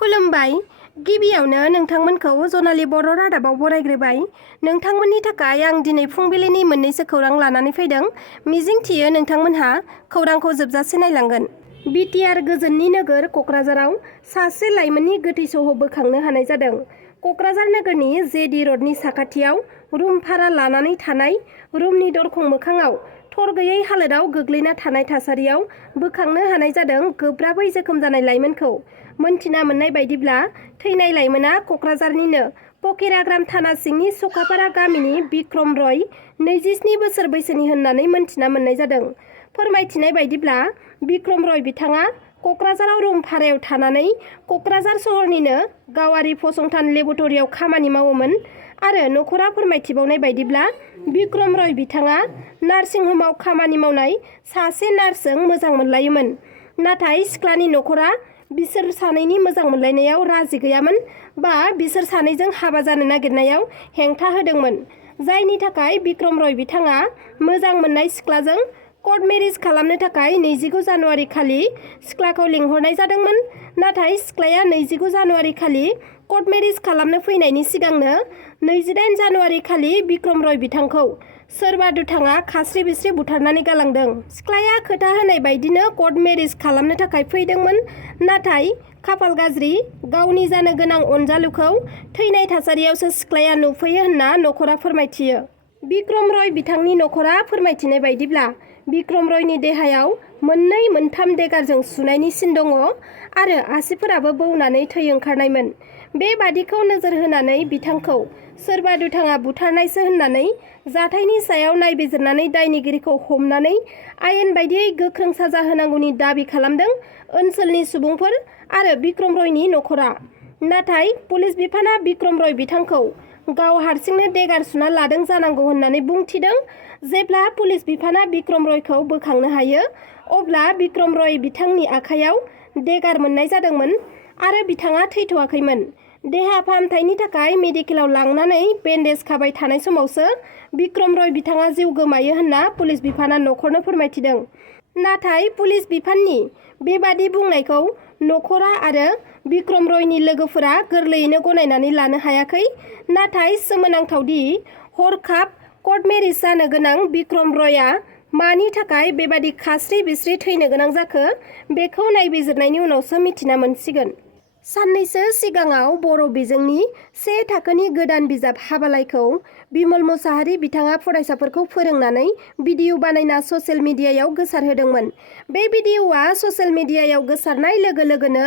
खुलुमबाय। गिबियावनो नोंथांमोनखौ जनालि बर' रादाबाव बरायग्रोबाय। नोंथांमोननि थाखाय आं दिनै फुंबिलिनि मोननैसो खौरां लानानै फैदों। मिजिंथियो नोंथांमोनहा खौरांखौ जोबजासे नायलांगोन। बिटिआर गोजोननि नोगोर क'क्राझाराव सासे लाइमोननि गोथै सह' बोखांनो हानाय जादों। क'क्राझार नोगोरनि जेडि र'डनि साखाथियाव रुम भारा लानानै थानाय रुमनि दरखं मोखाङाव थर गैयै हालोदाव गोग्लैना थानाय थासारियाव बोखांनो हानाय जादों गोब्राबै जोखोम जानाय लाइमोनखौ। मोनथिना मोननाय बायदिब्ला थैनाय लाइमोना क'क्राझारनिनो पकिराग्राम थाना सिंनि सखापारा गामिनि बिक्रम रय 27 बोसोर बैसोनि होननानै मोनथिना मोननाय जादों। फोरमायथिनाय बायदिब्ला बिक्रम रय बिथाङा क'क्राझाराव रुम भारायाव थानानै क'क्राझार सहरनिनो गावारि फसंथान लेबरेटरियाव खामानि मावोमोन आरो न'खरा फोरमायथिबावनाय बायदिब्ला बिक्रम रय बिथाङा नार्सिं हमाव खामानि मावनाय सासे नार्सजों मोजां मोनलायोमोन। नाथाय सिख्लानि न'खरा बिसोर सानैनि मोजां मोनलायनायाव राजि गैयामोन बा बिसोर सानैजों हाबा जानो नागिरनायाव हेंथा होदोंमोन। जायनि थाखाय बिक्रम रय बिथाङा मोजां मोननाय सिख्लाजों कर्ट मेरिज खालामनो थाखाय 29 जानुवारि खालि सिख्लाखौ लिंहरनाय जादोंमोन। नाथाय सिख्लाया 29 जानुवारि खालि कर्ट मेरिज खालामनो फैनायनि सिगांनो 28 जानुवारि खालि बिक्रम रय बिथांखौ सोरबा दुथाङा खास्रि बिस्रि बुथारनानै गालांदों। सिख्लाया खोथा होनाय बायदिनो कर्ट मेरिज खालामनो थाखाय फैदोंमोन। नाथाय खाफाल गाज्रि गावनि जानो गोनां अनजालुखौ थैनाय थासारियावसो सिख्लाया नुफैयो होनना न'खरा फोरमायथियो। बिक्रम रय बिथांनि न'खरा फोरमायथिनाय बायदिब्ला बिक्रम रयनि देहायाव 2-3 देगारजों सुनायनि सिन दङ आरो आसिफोराबो बौनानै थै ओंखारनायमोन। बेबादिखौ नोजोर होनानै बिथांखौ सोरबा दुथाङा बुथारनायसो होननानै जाथायनि सायाव नायबिजिरनानै दायनिगिरिखौ हमनानै आयेन बायदियै गोख्रों साजा होनांगौनि दाबि खालामदों ओनसोलनि सुबुंफोर आरो बिक्रम रयनि न'खरा। नाथाय पुलिस बिफाना बिक्रम रय बिथांखौ गाव हारसिंनो देगार सुना लादों जानांगौ होननानै बुंथिदों। जेब्ला पुलिस बिफाना बिक्रम रयखौ बोखांनो हायो अब्ला बिक्रम रय बिथांनि आखायाव देगार मोननाय जादोंमोन आरो बिथाङा थैथ'वाखैमोन। देहा फाहामथायनि थाखाय मेडिकेलाव लांनानै बेन्डेज खाबाय थानाय समावसो बिक्रम रय बिथाङा जिउ गोमायो होनना पुलिस बिफाना न'खरनो फोरमायथिदों। नाथाय पुलिस बिफाननि बेबादि बुंनायखौ न'खरा आरो बिक्रम रयनि लोगोफोरा गोरलैयैनो गनायनानै लानो हायाखै। नाथाय सोमोनांथावदि हरखाब कर्ट मेरिज जानो गोनां बिक्रम रयआ मानि थाखाय बेबादि खास्रि बिस्रि थैनो गोनां जाखो बेखौ नायबिजिरनायनि उनावसो मिथिना मोनसिगोन। साननैसो सिगाङाव बर' बिजोंनि 1 थाखोनि गोदान बिजाब हाबालाइखौ बिमल मुसाहारि बिथाङा फरायसाफोरखौ फोरोंनानै भिडिअ बानायना ससियेल मिडियायाव गोसारहोदोंमोन। बे भिडिअआ ससियेल मिडियायाव गोसारनाय लोगो लोगोनो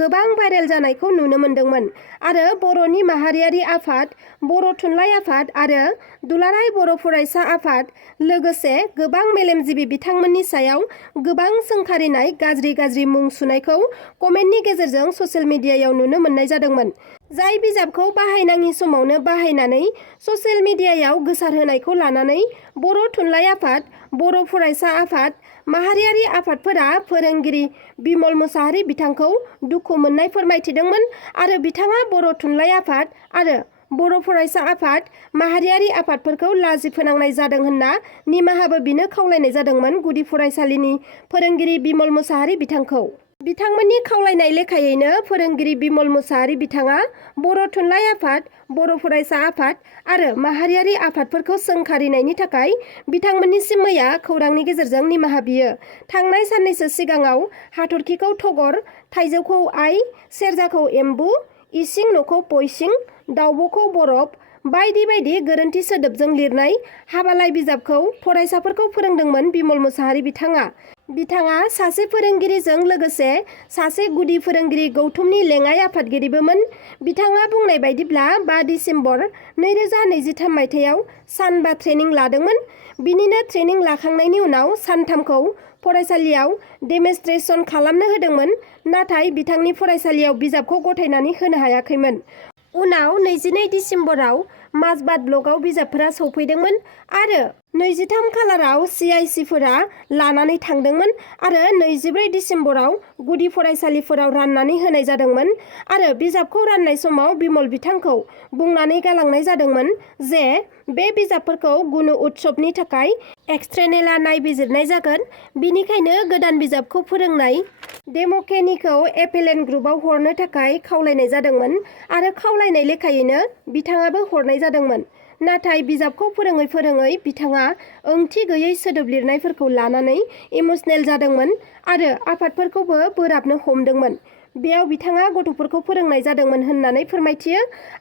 गोबां भाइरेल जानायखौ नुनो मोन्दोंमोन आरो बर'नि माहारियारि आफाद, बर' थुनलाइ आफाद आरो दुलाराय बर' फरायसा आफाद लोगोसे गोबां मेलेमजिबि बिथांमोननि सायाव गोबां सोंखारिनाय गाज्रि मुं सुनायखौ कमेन्टनि गेजेरजों ससियेल मिडियायाव नुनो मोननाय जादोंमोन। जाय बिजाबखौ बाहायनाङि समावनो बाहायनानै ससियेल मिडियायाव गोसारहोनायखौ लानानै बर' थुनलाइ आफाद, बर' फरायसा आफाद, माहारियारि आफादफोरा फोरोंगिरि बिमल मुसाहारि बिथांखौ दुखु मोननाय फोरमायथिदोंमोन आरो बिथाङा बर' थुनलाइ आफाद आरो बर' फरायसा आफाद, माहारियारि आफादफोरखौ लाजि फोनांनाय जादों होनना निमाहाबो बिनो खावलायनाय जादोंमोन गुदि फरायसालिनि फोरोंगिरि बिमल मुसाहारि बिथांखौ। बिथांमोननि खावलायनाय लेखायैनो फोरोंगिरि बिमल मुसाहारि बिथाङा बर' थुनलाइ आफाद, बर' फरायसा आफाद आरो माहारियारि आफादफोरखौ सोंखारिनायनि थाखाय बिथांमोननिसिम मैया खौरांनि गेजेरजों निमाहा बियो। थांनाय साननैसो सिगाङाव हाथरखिखौ थगर, थाइजौखौ आइ, सेरजाखौ एम्बु, इसिं न'खौ पइसिं, दाउब'खौ बरफ बायदि बायदि गोरोन्थि सोदोबजों लिरनाय हाबालाइ बिजाबखौ फरायसाफोरखौ फोरोंदोंमन बिमल मुसाहारि बिथाङा। बिथाङा सासे फोरोंगिरिजों लोगोसे सासे गुदि फोरोंगिरि गौथुमनि लेङाइ आफादगिरिबोमोन। बिथाङा बुंनाय बायदिब्ला 5 दिसेम्बर 2023 मायथाइयाव सानबा ट्रेनिं लादोंमोन। बिनिनो ट्रेनिं लाखांनायनि उनाव सानथामखौ फरायसालियाव डेमनस्ट्रेसन खालामनो होदोंमोन। नाथाय बिथांनि फरायसालियाव बिजाबखौ गथायनानै होनो हायाखैमोन। उनाव 22 दिसेम्बराव माजबात ब्लकआव बिजाबफोरा सौफैदोंमोन आरो 23 खालाराव CICफोरा लानानै थांदोंमोन आरो 24 डिसेम्बराव गुदि फरायसालिफोराव राननानै होनाय जादोंमोन आरो बिजाबखौ राननाय समाव बिमल बिथांखौ बुंनानै गालांनाय जादोंमोन जे बे बिजाबफोरखौ गुनु उत्सबनि थाखाय एक्सट्रेनेला नायबिजिरनाय जागोन, बिनिखायनो गोदान बिजाबखौ फोरोंनाय डेम'केनिखौ एपेलेन्ट ग्रुपआव हरनो थाखाय खावलायनाय जादोंमोन आरो खावलायनाय लेखायैनो बिथाङाबो हरनाय जादोंमोन। नाथाय बिजाबखौ फोरोङै फोरोङै बिथाङा ओंथि गैयै सोदोब लिरनायफोरखौ लानानै इमोसनेल जादोंमोन आरो आफादफोरखौबो बोराबनो हमदोंमोन। बेयाव बिथाङा गथ'फोरखौ फोरोंनाय जादोंमोन होननानै फोरमायथियो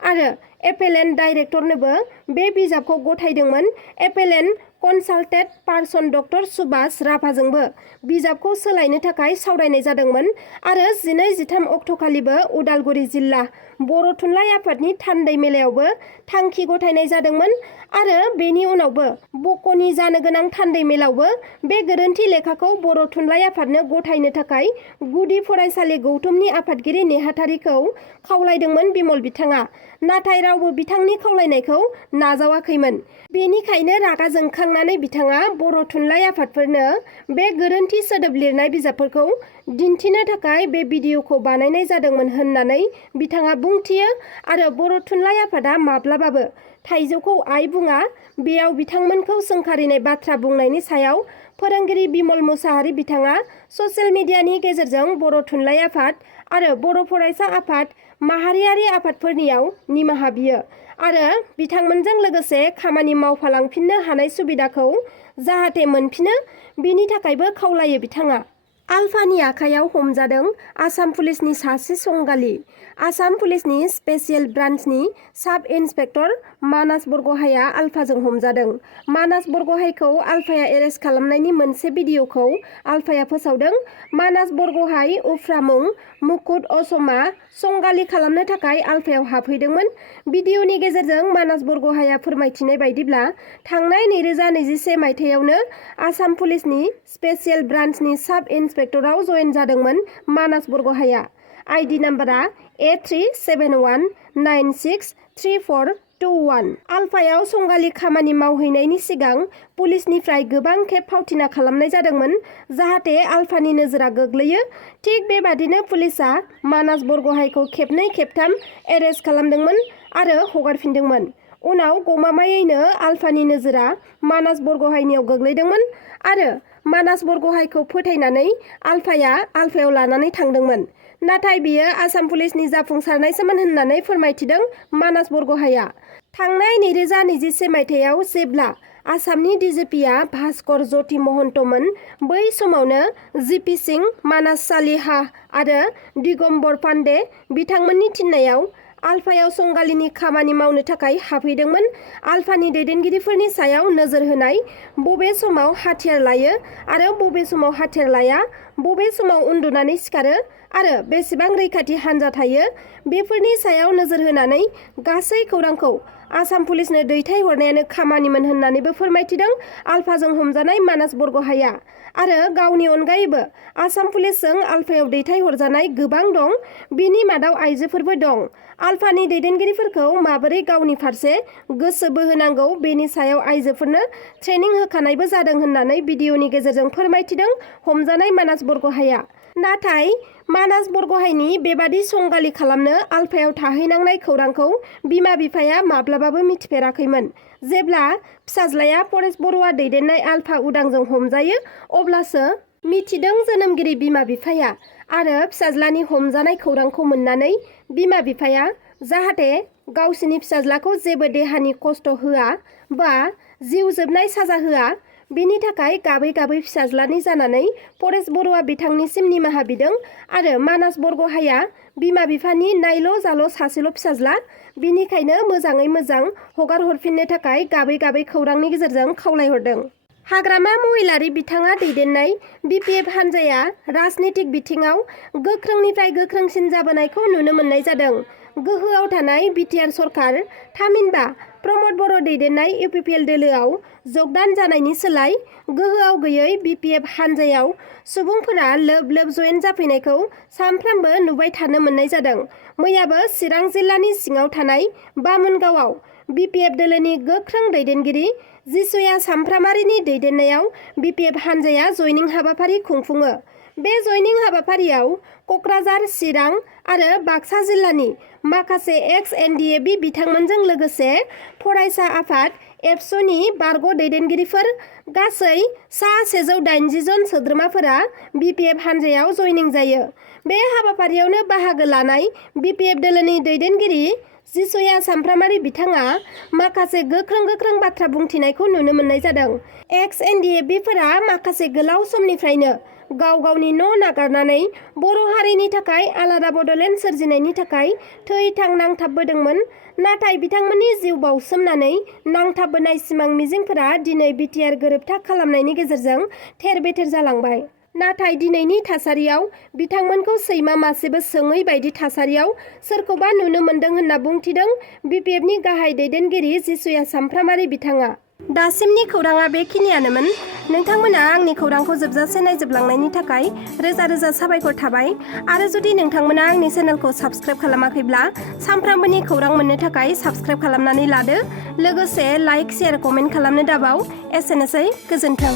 आरो एपेलेन्ट डाइरेक्टरनोबो बे बिजाबखौ गथायदोंमोन। एपेलेन्ट कनसाल्टेड पार्सन डक्टर सुभाष राभाजोंबो बिजाबखौ सोलायनो थाखाय सावरायनाय जादोंमोन आरो 12-13 अक्ट'खालिबो उदालगुरि जिल्ला बर' थुनलाइ आफादनि थान्दै मेलायावबो थांखि गथायनाय जादोंमोन आरो बेनि उनावबो बक'नि जानो गोनां थान्दै मेलावबो बे गोरोन्थि लेखाखौ बर' थुनलाइ आफादनो गथायनो थाखाय गुदि फरायसालि गौथुमनि आफादगिरि नेहाथारिखौ खावलायदोंमोन बिमल बिथाङा, नाथाय रावबो बिथांनि खावलायनायखौ नाजावाखैमोन। बेनिखायनो रागा जोंखांनानै बिथाङा बर' थुनलाइ आफादफोरनो बे गोरोन्थि सोदोब लिरनाय बिजाबफोरखौ दिन्थिनो थाखाय बे भिडिअखौ बानायनाय जादोंमोन होननानै बिथाङा बुंथियो आरो बर' थुनलाइ आफादा माब्लाबाबो थाइजौखौ आइ बुङा। बेयाव बिथांमोनखौ सोंखारिनाय बाथ्रा बुंनायनि सायाव फोरोंगिरि बिमल मुसाहारि बिथाङा ससियेल मिडियानि गेजेरजों बर' थुनलाइ आफाद आरो बर' फरायसा आफाद, माहारियारि आफादफोरनियाव निमाहा बियो आरो बिथांमोनजों लोगोसे खामानि मावफालांफिननो हानाय सुबिदाखौ जाहाथे मोनफिनो बिनि थाखायबो खावलायो बिथाङा। आलफानि आखायाव हमजादों आसाम पुलिसनि सासे संगालि। आसाम पुलिसनि स्पेसियेल ब्रान्चनि साब इन्सपेक्टर मानास बरग'हाइआ आलफाजों हमजादों। मानास बरग'हाइखौ आलफाया एरेस्ट खालामनायनि मोनसे भिडिअखौ आलफाया फोसावदों। मानास बरग'हाइ उफ्रा मुं मुकुट असमआ संगालि खालामनो थाखाय आलफायाव हाबहैदोंमोन। भिडिअनि गेजेरजों मानास बरग'हाइआ फोरमायथिनाय बायदिब्ला थांनाय 2021 मायथाइयावनो आसाम पुलिसनि स्पेसियेल ब्रान्चनि साब इन्सपेक्टराव जयेन जादोंमोन मानास बरग'हाइआ। आइडि नाम्बारा A3719634221। आलफायाव संगालि खामानि मावहैनायनि सिगां पुलिसनिफ्राय गोबां खेब फावथिना खालामनाय जादोंमोन जाहाथे आलफानि नोजोरा गोग्लैयो। थिग बेबादिनो पुलिसआ मानास बरग'हाइखौ खेबनै खेबथाम एरेस्ट खालामदोंमोन आरो हगारफिनदोंमोन। उनाव गमामायैनो आलफानि नोजोरा मानास बरग'हाइनियाव गोग्लैदोंमोन आरो मानास बरग'हाइखौ फोथायनानै आलफायाव लानानै थांदोंमोन। नाथाय बियो आसाम पुलिसनि जाफुंसारनायसोमोन होननानै फोरमायथिदों मानास बरग'हाइआ। थांनाय 2021 मायथाइयाव जेब्ला आसामनि DGPआ भास्कर ज्योति महन्तमोन, बै समावनो जिपि सिं, मानास सालिहा आरो दिगम्बर पान्डे बिथांमोननि थिननायाव आलफायाव संगालिनि खामानि मावनो थाखाय हाबहैदोंमोन। आलफानि दैदेनगिरिफोरनि सायाव नोजोर होनाय, बबे समाव हाथियार लायो आरो बबे समाव हाथियार लाया, बबे समाव उन्दुनानै सिखारो आरो बेसेबां रैखाथि हान्जा थायो, बेफोरनि सायाव नोजोर होनानै गासै खौरांखौ आसाम पुलिसनो दैथायहरनायानो खामानिमोन होननानैबो फोरमायथिदों आलफाजों हमजानाय मानास बरग'हाइआ। आरो गावनि अनगायैबो आसाम पुलिसजों आलफायाव दैथायहरजानाय गोबां दं, बिनि मादाव आइजोफोरबो दं। आलफानि दैदेनगिरिफोरखौ माबोरै गावनि फारसे गोसो बोहोनांगौ बेनि सायाव आइजोफोरनो ट्रेनिं होखानायबो जादों होननानै भिडिअनि गेजेरजों फोरमायथिदों हमजानाय मानास बरग'हाइआ। नाथाय मानास बरग'हाइनि बेबादि संगालि खालामनो आलफायाव थाहैनांनाय खौरांखौ बिमा बिफाया माब्लाबाबो मिथिफेराखैमोन। जेब्ला फिसाज्लाया परेश बर'आ दैदेननाय आलफा उदांजों हमजायो अब्लासो मिथिदों जोनोमगिरि बिमा बिफाया आरो फिसाज्लानि हमजानाय खौरांखौ मोननानै बिमा बिफाया जाहाथे गावसिनि फिसाज्लाखौ जेबो देहानि खस्थ' होआ बा जिउ जोबनाय साजा होआ, बेनि थाखाय गाबै गाबै फिसाज्लानि जानानै परेश बर'आ बिथांनिसिम निमाहा बिदों आरो मानास बरग'हाइआ बिमा बिफानि नायल' जाल' सासेल' फिसाज्ला, बिनिखायनो मोजाङै मोजां हगार हरफिननो थाखाय गाबै गाबै खौरांनि गेजेरजों खावलायहरदों। हाग्रामा महिलारि बिथाङा दैदेननाय BPF हान्जाया राजनीतिक बिथिङाव गोख्रोंनिफ्राय गोख्रोंसिन जाबोनायखौ नुनो मोननाय जादों। गोहोआव थानाय बिटिआर सरकार थामहिनबा प्रमद बर' दैदेननाय UPPL दोलोआव जगदान जानायनि सोलाय गोहोआव गैयै BPF हान्जायाव सुबुंफोरा लोब लोब जयेन जाफैनायखौ सानफ्रोमबो नुबाय थानो मोननाय जादों। मैयाबो चिरां जिल्लानि सिङाव थानाय बामुनगावआव BPF दोलोनि गोख्रों दैदेनगिरि जिसुया सामफ्रामारिनि दैदेननायाव BPF हानजाया जयनिं हाबाफारि खुंफुङो। बे जयनिं हाबाफारियाव क'क्राझार, चिरां आरो बाक्सा जिल्लानि माखासे ex-NDAB बिथांमोनजों लोगोसे फरायसा आफाद एबसुनि बारग' दैदेनगिरिफोर गासै सा 180 जन सोद्रोमाफोरा BPF हानजायाव जयनिं जायो। बे हाबाफारियावनो बाहागो लानाय BPF दोलोनि दैदेनगिरि जिसुया सामफ्रामारि बिथाङा माखासे गोख्रों बाथ्रा बुंथिनायखौ नुनो मोननाय जादों। ex-NDABफोरा माखासे गोलाव समनिफ्रायनो गाव गावनि न' नागारनानै बर' हारिनि थाखाय आलादा बड'लेण्ड सोरजिनायनि थाखाय थै-थां नांथाबबोदोंमोन। नाथाय बिथांमोननि जिउ बाउसोमनानै नांथाबबोनाय सिमां मिजिंफोरा दिनै बिटिआर गोरोबथा खालामनायनि गेजेरजों थेर-बेथेर जालांबाय। नाथाय दिनैनि थासारियाव बिथांमोनखौ सैमा मासेबो सोङै बायदि थासारियाव सोरखौबा नुनो मोन्दों होनना बुंथिदों BPFनि गाहाय दैदेनगिरि जिसुया सामफ्रामारि बिथाङा। दासिमनि खौराङा बेखिनियानोमोन। नोंथांमोना आंनि खौरांखौ जोबजासे नायजोबलांनायनि थाखाय रोजा रोजा साबायखर थाबाय। आरो जुदि नोंथांमोना आंनि चेनेलखौ साबस्क्राइब खालामाखैब्ला सानफ्रामबोनि खौरां मोननो थाखाय साबस्क्राइब खालामनानै लादो। लोगोसे लाइक, शेयार, कमेन्ट खालामनो दाबाव। एसेनोसै, गोजोन्थों।